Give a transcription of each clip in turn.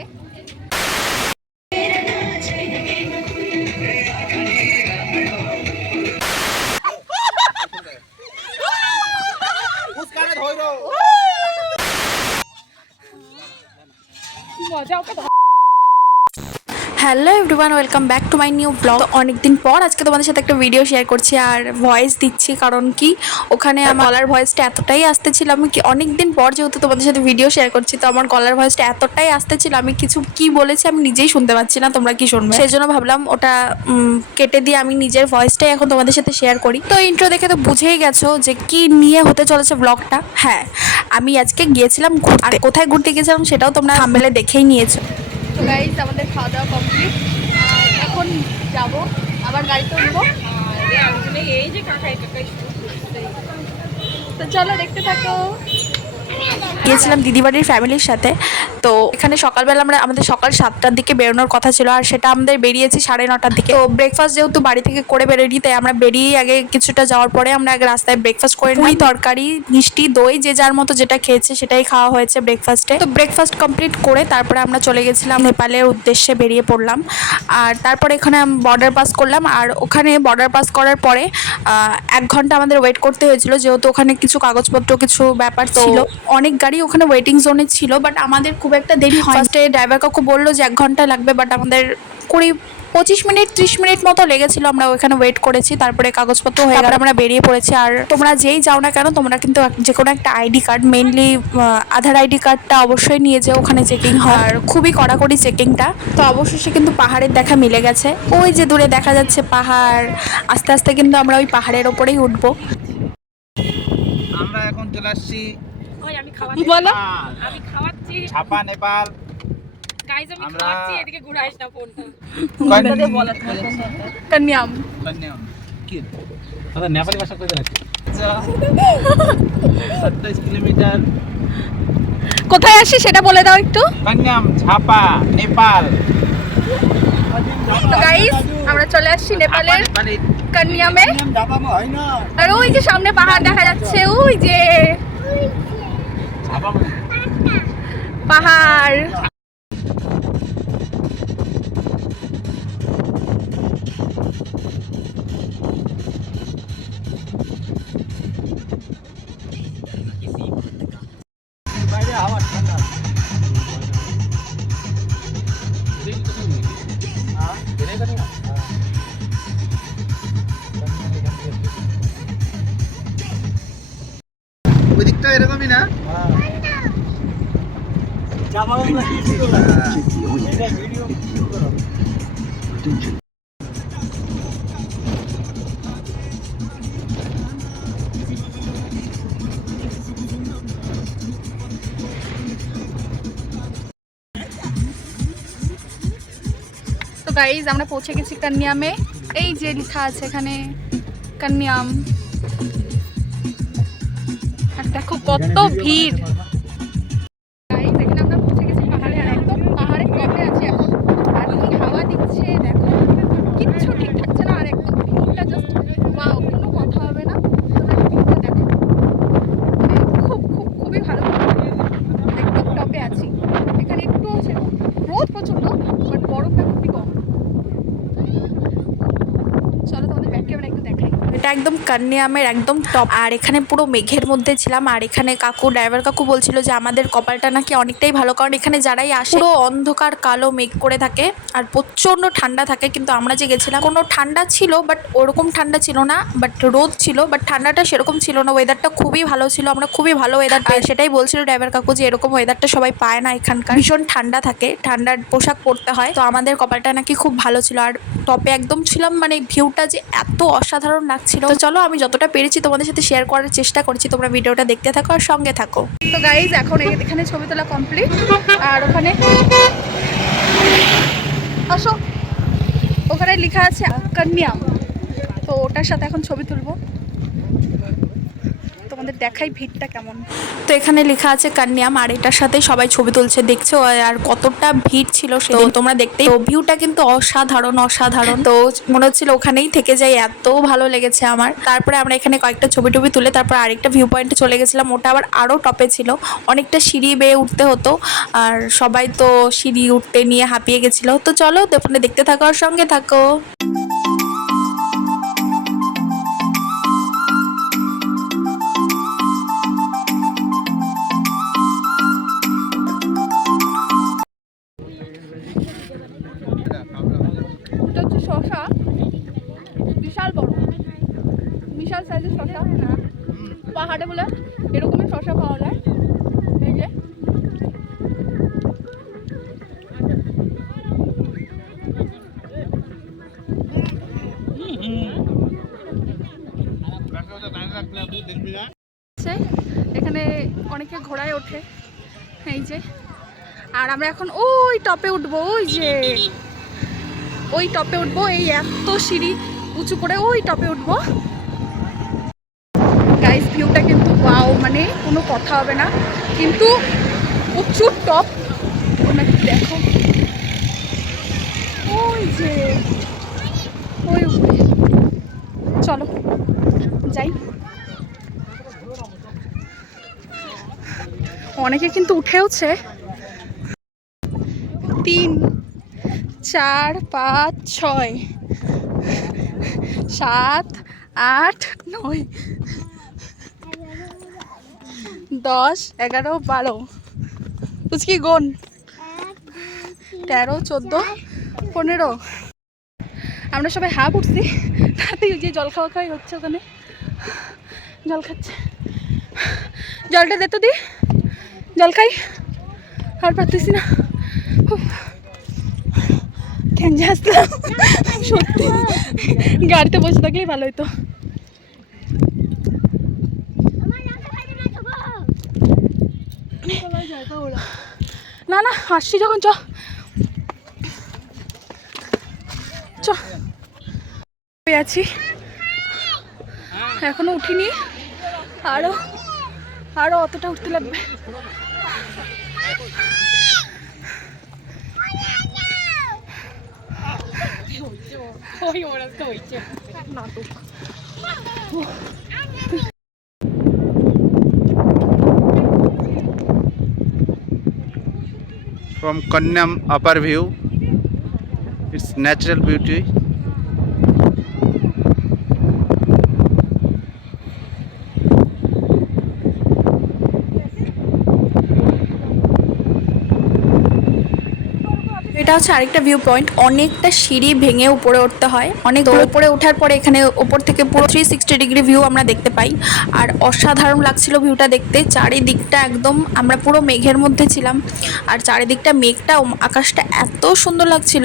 ওকে। মজা okay. Hello everyone, welcome back to my new blog. অনেকদিন পর আজকে তোমাদের সাথে একটা ভিডিও শেয়ার করছি আর ভয়েস দিচ্ছি, কারণ কি ওখানে আমার গলার ভয়েসটা এতটাই আসতে ছিল, আমি কি অনেক দিন পর যেহেতু তোমাদের সাথে ভিডিও শেয়ার করছি, তো আমার গলার ভয়েসটা এতটাই আসতে ছিল, আমি কিছু কি বলেছি আমি নিজেই শুনতে পাচ্ছি না, তোমরা কি শুনবে? সেই জন্য ভাবলাম ওটা কেটে দিয়ে আমি নিজের ভয়েসটাই এখন তোমাদের সাথে শেয়ার করি। তো ইন্ট্রো দেখে তো বুঝেই গেছো যে কি নিয়ে হতে চলেছে ব্লগটা। হ্যাঁ, আমি আজকে গিয়েছিলাম ঘুরতে, আর কোথায় ঘুরতে গিয়েছিলাম সেটাও তোমরা থাম্বনেলে দেখেই নিয়েছো। তো গাইস, আমাদের খাওয়া দাওয়া কমপ্লিট, এখন যাব আবার গাড়িতে উঠবো। এই যে কাকাই তো চলো দেখতে থাকো। গিয়েছিলাম দিদিবাড়ির ফ্যামিলির সাথে। তো এখানে সকালবেলা আমাদের সকাল 7টার দিকে বেরোনোর কথা ছিল, আর সেটা আমাদের বেরিয়েছি 9:30টার দিকে। তো ব্রেকফাস্ট যেহেতু বাড়ি থেকে করে বেরোনি, তাই আমরা বেরিয়ে আগে কিছুটা যাওয়ার পরে আমরা আগে রাস্তায় ব্রেকফাস্ট করে পুরি তরকারি মিষ্টি দই যে যার মতো যেটা খেয়েছে সেটাই খাওয়া হয়েছে ব্রেকফাস্টে। তো ব্রেকফাস্ট কমপ্লিট করে তারপরে আমরা চলে গেছিলাম নেপালের উদ্দেশ্যে, বেরিয়ে পড়লাম। আর তারপরে এখানে বর্ডার পাস করলাম, আর ওখানে বর্ডার পাস করার পরে 1 ঘন্টা আমাদের ওয়েট করতে হয়েছিল, যেহেতু ওখানে কিছু কাগজপত্র কিছু ব্যাপার ছিল। অনেক গাড়ি ওখানে ওয়েটিং জোনে ছিল, বাট আমাদের খুব একটা দেরি হয়। ফার্স্টে ড্রাইভার কাকু বললো যে 1 ঘন্টা লাগবে, বাট আমাদের 25 মিনিট 30 মিনিট মতো লেগেছিল, আমরা ওইখানে ওয়েট করেছি। তারপরে কাগজপত্র হয়ে গেল, আমরা বেরিয়ে পড়েছি। আর তোমরা যেই যাও না কেন, তোমরা কিন্তু যে কোনো একটা আইডি কার্ড, মেনলি আধার আইডি কার্ডটা অবশ্যই নিয়ে যাও, ওখানে চেকিং হয় আর খুবই কড়াকড়ি চেকিংটা। তো অবশ্যই কিন্তু পাহাড়ের দেখা মিলে গেছে, ওই যে দূরে দেখা যাচ্ছে পাহাড়। আস্তে আস্তে কিন্তু আমরা ওই পাহাড়ের ওপরেই উঠবো। আমরা এখন চলে আসছি বলো। ছাপা নেপাল। কন্যাম নেপালি ভাষা কই আছে 27 কিলোমিটার। কোথায় আসি সেটা বলে দাও একটু। কন্যাম ছাপা নেপাল। তো গাইস, আমরা চলে আসছি নেপালের কন্যামে, আর ওই যে সামনে পাহাড় দেখা যাচ্ছে, ওই যে পাহাড়। ওই দিকটা এরকমই না। তো গাইজ, আমরা পৌঁছে গেছি কন্যামে। এই যে লেখা আছে এখানে কন্যাম, আর দেখো কত ভিড়। গাইজ, এখানে আমরা পৌঁছে গেছি পাহাড়ে, আর একদম পাহাড়ের টপে আছি এখন। আর কি হাওয়া দিচ্ছে দেখো, কিচ্ছু ঠিক থাকছে না। আর একদম ভিউটা জাস্ট ওয়াও, কোনো কথা হবে না। তোমরা ভিউটা দেখো, মানে খুবই ভালো। একদম টপে আছি, এখানে একটু রোদ প্রচন্ড, বাট গরমটা খুবই কম। চলো তোমাদের ব্যাক ক্যামেরা একটু দেখাই। এটা একদম কন্যামের একদম টপ, আর এখানে পুরো মেঘের মধ্যে ছিলাম। আর এখানে ড্রাইভার কাকু বলছিল যে আমাদের কপালটা নাকি অনেকটাই ভালো, কারণ এখানে যারাই আসে পুরো অন্ধকার কালো মেঘ করে থাকে আর প্রচন্ড ঠান্ডা থাকে। কিন্তু আমরা যে গেছিলাম কোনো ঠান্ডা ছিল, বাট ওরকম ঠান্ডা ছিল না, বাট রোদ ছিল, বাট ঠান্ডাটা সেরকম ছিল না। ওয়েদারটা খুবই ভালো ছিল, আমরা খুবই ভালো ওয়েদার পাই। সেটাই বলছিল ড্রাইভার কাকু যে এরকম ওয়েদারটা সবাই পায় না এখানকার, ভীষণ ঠান্ডা থাকে, ঠান্ডার পোশাক পরতে হয়। তো আমাদের কপালটা নাকি খুব ভালো ছিল, আর টপে একদম ছিলাম, মানে ভিউটা যে এত অসাধারণ লাগছিল। তো চলো, আমি যতটা পেরেছি তোমাদের সাথে শেয়ার করার চেষ্টা করছি, তোমরা ভিডিওটা দেখতে থাকো আর সঙ্গে থাকো। তো গাইজ, এখন এখানে ছবি তোলা কমপ্লিট, আর ওখানে আসো, ওখানে লেখা আছে কন্যাম, তো ওটার সাথে এখন ছবি তুলবো। তোমাদের তোমাদের দেখাই ভিড়টা কেমন। তো এখানে লেখা আছে কান্যাম, আর এটার সাথে সবাই ছবি তুলছে, দেখছো আর কতটা ভিড় ছিল সেদিন তোমরা দেখতেই। তো ভিউটা কিন্তু অসাধারণ অসাধারণ, তো মনে হচ্ছিল ওখানেই থেকে যাই, এত ভালো লেগেছে আমার। তারপরে আমরা এখানে কয়েকটা ছবি টবি তুলে তারপর আরেকটা ভিউ পয়েন্টে চলে গেছিলাম, ওটা আবার আরও টপে ছিল, অনেকটা সিঁড়ি বেয়ে উঠতে হতো, আর সবাই তো সিঁড়ি উঠতে নিয়ে হাঁপিয়ে গেছিলো। তো চলো দেখতে থাকো আর সঙ্গে থাকো। এটা হচ্ছে শশা, বিশাল বড়, বিশাল সাইজের শশা। পাহাড়ে বলে এরকমই শশা পাওয়া যায়। এই যে এখানে অনেকে ঘোড়ায় ওঠে, এই যে। আর আমরা এখন ওই টপে উঠবো, ওই যে ওই টপে উঠবো, এই এত সিঁড়ি উঁচু করে ওই টপে উঠবো। গাইস ভিউটা কিন্তু ওয়াও, মানে কোনো কথা হবে না, কিন্তু প্রচুর টপ। তোমরা দেখো ওই যে ওই উপরে, চলো যাই। অনেকে কিন্তু উঠেওছে। 3 4 5 6 7 8 9 10 11 12 বুঝকি গোন 13 14 15। আমরা সবাই হাফ উঠছি, তাতে যে জল খাওয়া খাওয়াই হচ্ছে, ওখানে জল খাচ্ছে। জলটা দে তো দি, জল খাই, আর পারতেছি না, ক্যাঞ্জে আসলাম। সত্যি গাড়িতে বসে থাকলেই ভালো হতো। না না আসছি যখন, চ চ। আছি এখনো উঠিনি, আরো আরো অতটা উঠতে লাগবে। From Kanyam upper view, its natural beauty. এটা হচ্ছে আরেকটা ভিউ পয়েন্ট, অনেকটা সিঁড়ি ভেঙে উপরে উঠতে হয়, অনেক উপরে ওঠার পরে এখানে ওপর থেকে পুরো 360 ডিগ্রি ভিউ আমরা দেখতে পাই। আর অসাধারণ লাগছিল ভিউটা দেখতে, চারিদিকটা একদম, আমরা পুরো মেঘের মধ্যে ছিলাম, আর চারিদিকটা মেঘটা, আকাশটা এত সুন্দর লাগছিল,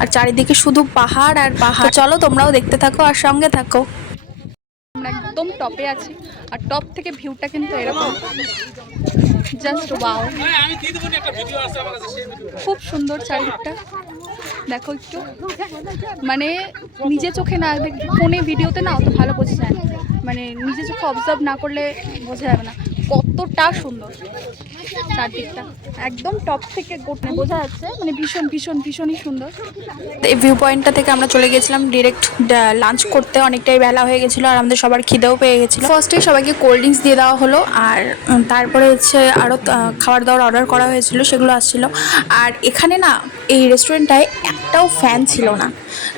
আর চারিদিকে শুধু পাহাড় আর পাহাড়। চলো তোমরাও দেখতে থাকো আর সঙ্গে থাকো। আমরা একদম টপে আছি, আর টপ থেকে ভিউটা কিন্তু এরকম, জাস্ট ওয়াও, খুব সুন্দর চারিদিকটা। দেখো একটু, মানে নিজে চোখে না, ফোনে ভিডিওতে না অত ভালো বোঝা যায় না, মানে নিজে চোখে অবজার্ভ না করলে বোঝা যাবে না কতটা সুন্দর চারদিকটা। একদম টপ থেকে বোঝা যাচ্ছে, মানে ভীষণ ভীষণ ভীষণই সুন্দর। এই ভিউ পয়েন্টটা থেকে আমরা চলে গেছিলাম ডিরেক্ট লাঞ্চ করতে, অনেকটাই বেলা হয়ে গেছিলো আর আমাদের সবার খিদেও পেয়ে গেছিলো। ফার্স্টেই সবাইকে কোল্ড ড্রিঙ্কস দিয়ে দেওয়া হলো, আর তারপরে হচ্ছে আরও খাবার দাবার অর্ডার করা হয়েছিল, সেগুলো আসছিলো। আর এখানে না এই রেস্টুরেন্টটায় একটাও ফ্যান ছিল না,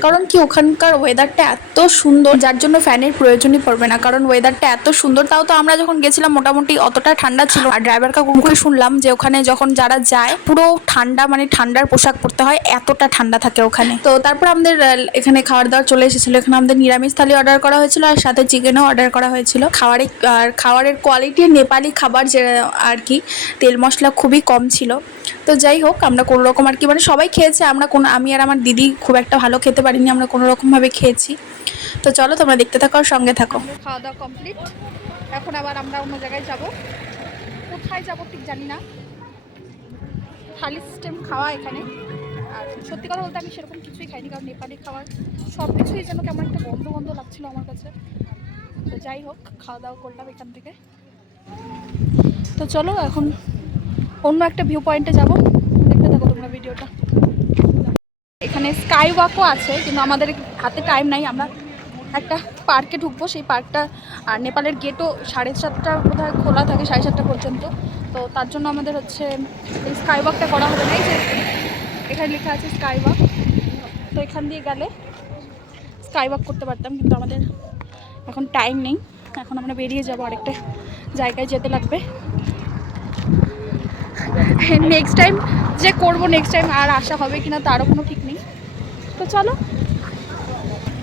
কারণ কি ওখানকার ওয়েদারটা এত সুন্দর, যার জন্য ফ্যানের প্রয়োজনই পড়বে না, কারণ ওয়েদারটা এত সুন্দর। তাও তো আমরা যখন গেছিলাম মোটামুটি অতটা ঠান্ডা ছিল। আর ড্রাইভার কাকু মুখে শুনলাম যে ওখানে যখন যারা যায় পুরো ঠান্ডা, মানে ঠান্ডার পোশাক পরতে হয়, এতটা ঠান্ডা থাকে ওখানে। তো তারপর আমাদের এখানে খাবার দাবার চলে এসেছিলো। এখানে আমাদের নিরামিষ থালি অর্ডার করা হয়েছিল, আর সাথে চিকেনও অর্ডার করা হয়েছিল। খাবারের কোয়ালিটি নেপালি খাবার, যে আর কি তেল মশলা খুবই কম ছিল। তো যাই হোক, আমরা কোনো রকম আর কি, মানে সবাই খেয়েছে, আমি আর আমার দিদি খুব একটা ভালো খেতে পারিনি, আমরা কোনো রকমভাবে খেয়েছি। তো চলো তোমরা দেখতে থাকো আর সঙ্গে থাকো। খাওয়া দাওয়া কমপ্লিট, এখন আবার আমরা অন্য জায়গায় যাব, কোথায় যাব ঠিক জানি না। থালি সিস্টেম খাওয়া এখানে, আর সত্যি কথা বলতে আমি সেরকম কিছুই খাইনি, কারণ নেপালি খাবার সব কিছুই যেন কেমন একটা গন্ধ গন্ধ লাগছিল আমার কাছে। তো যাই হোক, খাওয়া দাওয়া করলাম এখান থেকে। তো চলো এখন অন্য একটা ভিউ পয়েন্টে যাবো, দেখতে থাকো তোমরা ভিডিওটা। এখানে স্কাই ওয়াকও আছে, কিন্তু আমাদের হাতে টাইম নাই। আমরা একটা পার্কে ঢুকবো, সেই পার্কটা আর নেপালের গেটও 7:30 বোধহয় খোলা থাকে, 7:30 পর্যন্ত। তো তার জন্য আমাদের হচ্ছে এই স্কাই ওয়াকটা করা হবে না। এই যে এখানে লেখা আছে স্কাই ওয়াক, তো এখান দিয়ে গেলে স্কাই ওয়াক করতে পারতাম, কিন্তু আমাদের এখন টাইম নেই। এখন আমরা বেরিয়ে যাবো, আরেকটা জায়গায় যেতে লাগবে। নেক্সট টাইম যে করবো, নেক্সট টাইম আর আসা হবে কিনা তারও কোনো ঠিক নেই। তো চলো,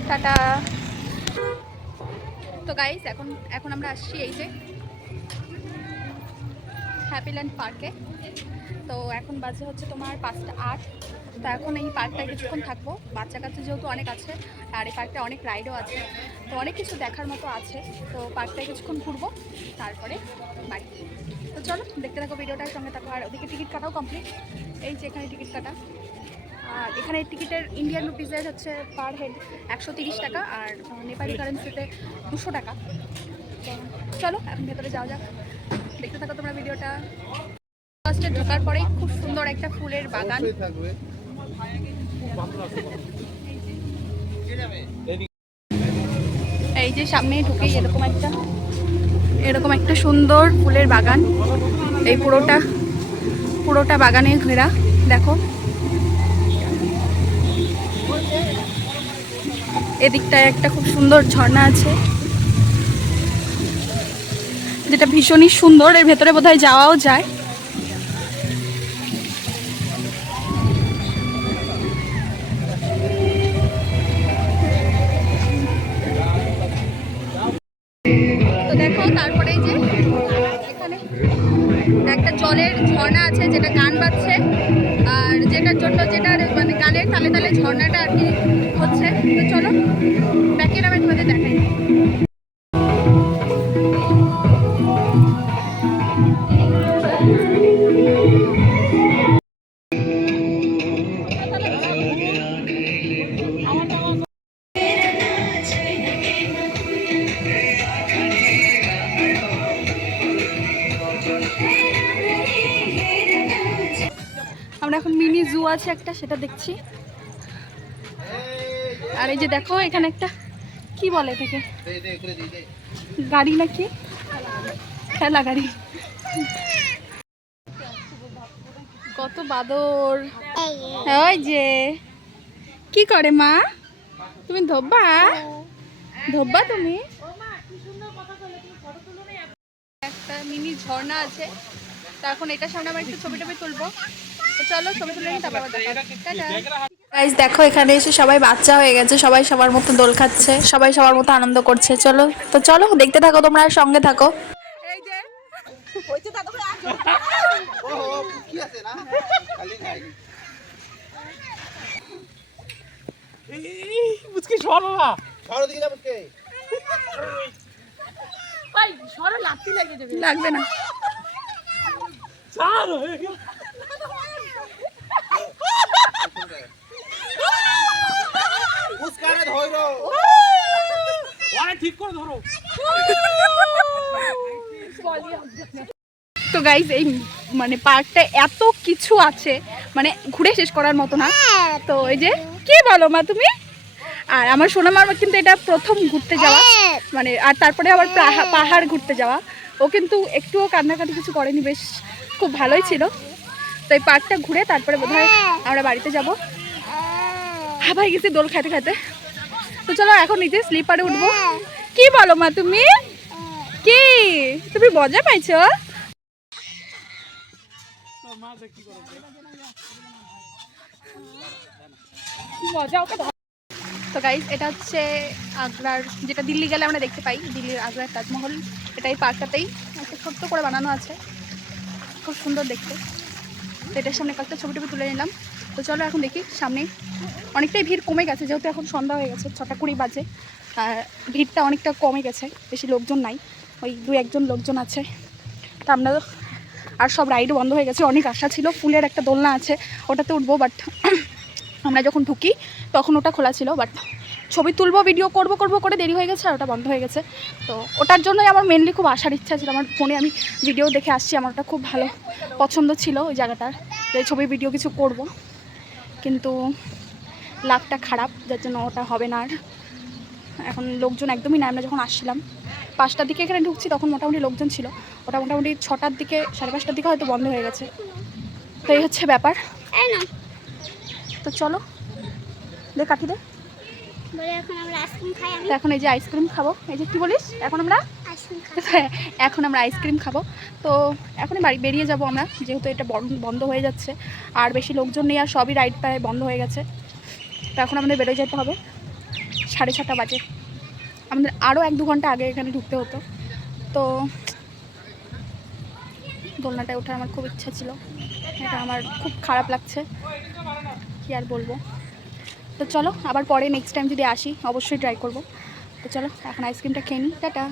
টাটা। তো গাইস এখন আমরা আসছি এই যে হ্যাপিল্যান্ড পার্কে। তো এখন বাজে হচ্ছে তোমার 5টা 8। তো এখন এই পার্কটায় কিছুক্ষণ থাকবো, বাচ্চা কাচ্চা যেহেতু অনেক আছে, আর এই পার্কটা অনেক রাইডও আছে, তো অনেক কিছু দেখার মতো আছে। তো পার্কটায় কিছুক্ষণ ঘুরবো, তারপরে বাড়ি। তো চলো দেখতে থাকো ভিডিওটার সঙ্গে থাকো। আর ওদিকে টিকিট কাটাও কমপ্লিট, এই যে এখানে টিকিট কাটা। আর এখানে টিকিটের ইন্ডিয়ান রুপিজের হচ্ছে পার হেড 130 টাকা, আর নেপালি কারেন্সিতে 200 টাকা। তো চলো এখন ভেতরে যাওয়া যাক, দেখতে থাকো তোমরা ভিডিওটা। ফার্স্টে ঢোকার পরেই খুব সুন্দর একটা ফুলের বাগান। এই যে সামনে ঢুকেই এরকম একটা সুন্দর ফুলের বাগান। এই পুরোটা বাগানে ঘেরা। দেখো এদিকটায় একটা খুব সুন্দর ঝর্ণা আছে, যেটা ভীষণই সুন্দর। এর ভেতরে বোধহয় যাওয়াও যায়। তো দেখো তারপরে এই যে এখানে একটা জলের ঝর্ণা আছে, যেটা গান বাজছে, আর যেটার মানে গানের তালে তালে ঝর্ণাটা আর কি হচ্ছে। তো চলো ব্যাকের আমি তোমাদের দেখাই। আমরা এখন মিনি জু আছে একটা, সেটা দেখছি। আর এই যে দেখো এখানে একটা কি বলে এটাকে, গাড়ি নাকি, খেলা গাড়ি। কত বাদর। ওই যে কি করে মা, তুমি ধোব্বা তুমি। একটা মিনি ঝর্ণা আছে, তো এখন এটার সামনে আমরা একটু ছবি টবি তুলবো। তো চলো ছবি তুলে নিই, তারপর আবার দেখা হবে। টাটা। গাইস দেখো এখানে এসে সবাই বাচ্চা হয়ে গেছে, সবাই সবার মতো দোল খাচ্ছে, সবাই সবার মতো আনন্দ করছে। চলো দেখতে থাকো তোমরা, আর সঙ্গে থাকো। এই যে লাগবে না। তো গাইজ এই মানে পার্কটা এত কিছু আছে, মানে ঘুরে শেষ করার মতো না। তো এই যে কি বলো মা তুমি, আর আমার সোনামার কিন্তু এটা প্রথম ঘুরতে যাওয়া, মানে আর তারপরে আবার পাহাড় ঘুরতে যাওয়া। ও কিন্তু একটুও কান্নাকাটি কিছু করেনি, বেশ খুব ভালোই ছিল। তো এই পার্কটা ঘুরে তারপরে বোধহয় আমরা বাড়িতে যাবো। হাবাই গেছি দোল খাইতে খাইতে। তো চলো এখন নিজে স্লিপারে উঠবো। কি বলো মা তুমি, কি তুমি মজা পাইছো? তো গাইজ এটা হচ্ছে আগ্রার, যেটা দিল্লি গেলে আমরা দেখতে পাই, দিল্লির আগ্রার তাজমহল। এটাই পার্কটাতেই একটা ছোট্ট করে বানানো আছে, খুব সুন্দর দেখতে। তো এটার সামনে কয়েকটা ছবি টবি তুলে নিলাম। তো চলো এখন দেখি সামনে। অনেকটাই ভিড় কমে গেছে, যেহেতু এখন সন্ধ্যা হয়ে গেছে, 6:20 বাজে। আর ভিড়টা অনেকটা কমে গেছে, বেশি লোকজন নাই, ওই 2-1 লোকজন আছে। তা আমরা আর সব রাইডও বন্ধ হয়ে গেছে। অনেক আশা ছিল, ফুলের একটা দোলনা আছে ওটাতে উঠবো, বাট আমরা যখন ঢুকি তখন ওটা খোলা ছিল, বাট ছবি তুলবো ভিডিও করবো করে দেরি হয়ে গেছে আর ওটা বন্ধ হয়ে গেছে। তো ওটার জন্যই আমার মেনলি খুব আসার ইচ্ছা ছিল। আমার ফোনে আমি ভিডিও দেখে আসছি, আমার ওটা খুব ভালো পছন্দ ছিল ওই জায়গাটার, যে ছবি ভিডিও কিছু করব, কিন্তু লাকটা খারাপ যার জন্য ওটা হবে না। আর এখন লোকজন একদমই নাই। আমরা যখন আসছিলাম 5টার দিকে এখানে ঢুকছি তখন মোটামুটি লোকজন ছিল, ওটা মোটামুটি 6টার দিকে 5:30টার দিকে হয়তো বন্ধ হয়ে গেছে। তো এই হচ্ছে ব্যাপার। তো চলো দে কাঠি দে। এখন আমরা আইসক্রিম খাই। তো এখন এই যে আইসক্রিম খাবো। এই যে কি বলিস, এখন আমরা আইসক্রিম খাবো। তো এখনই বাড়ি বেরিয়ে যাব আমরা, যেহেতু এটা বন্ধ হয়ে যাচ্ছে আর বেশি লোকজন নেই আর সবই রাইড প্রায় বন্ধ হয়ে গেছে। তো এখন আমাদের বেরোয় যেতে হবে। 6:30 বাজে, আমাদের আরও 1-2 ঘন্টা আগে এখানে ঢুকতে হতো। তো দোলনাটায় ওঠার আমার খুব ইচ্ছা ছিল, এটা আমার খুব খারাপ লাগছে, কি আর বলবো। তো চলো আবার পরে নেক্সট টাইম যদি আসি অবশ্যই ট্রাই করব। তো চলো এখন আইসক্রিমটা খেয়ে নিই, টাটা।